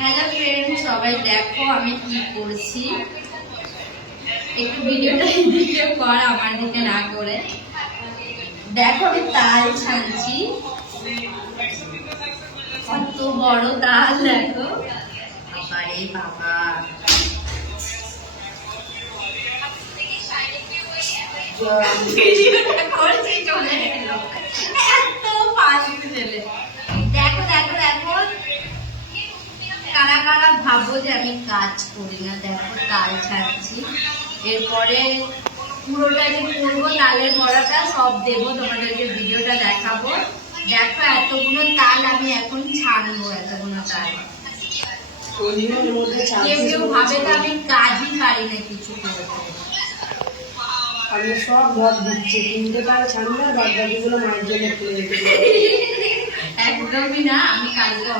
Hello friend, সবাই দেখো আমি কি করছি। একটু ভিডিওটা দিকে কর, আমার দিকে না করে। দেখো আমি তাল ছানছি, কত বড় তাল দেখো। বাবারে বাবা, করছি চলে এলো এত ফালতু ছেলে। দেখো দেখো দেখো, কারা কারা ভাবো যে আমি কাজ করি না। দেখো তাল ছাড়ছি, এরপরে পুরোটা যে করবো তালের বড়াটা সব দেবো, তোমাদেরকে ভিডিওটা দেখাবো। দেখো এতগুলো তাল আমি এখন ছাড়বো, এতগুলো তাল। কেউ কেউ ভাবে তো আমি কাজই পারি না কিছু করতে। আমি সব ভাব দিচ্ছি, কিনতে পারে ছাড়বে, বাদ বাকিগুলো মায়ের জন্য খুলে রেখে একদমই না, আমি কালকে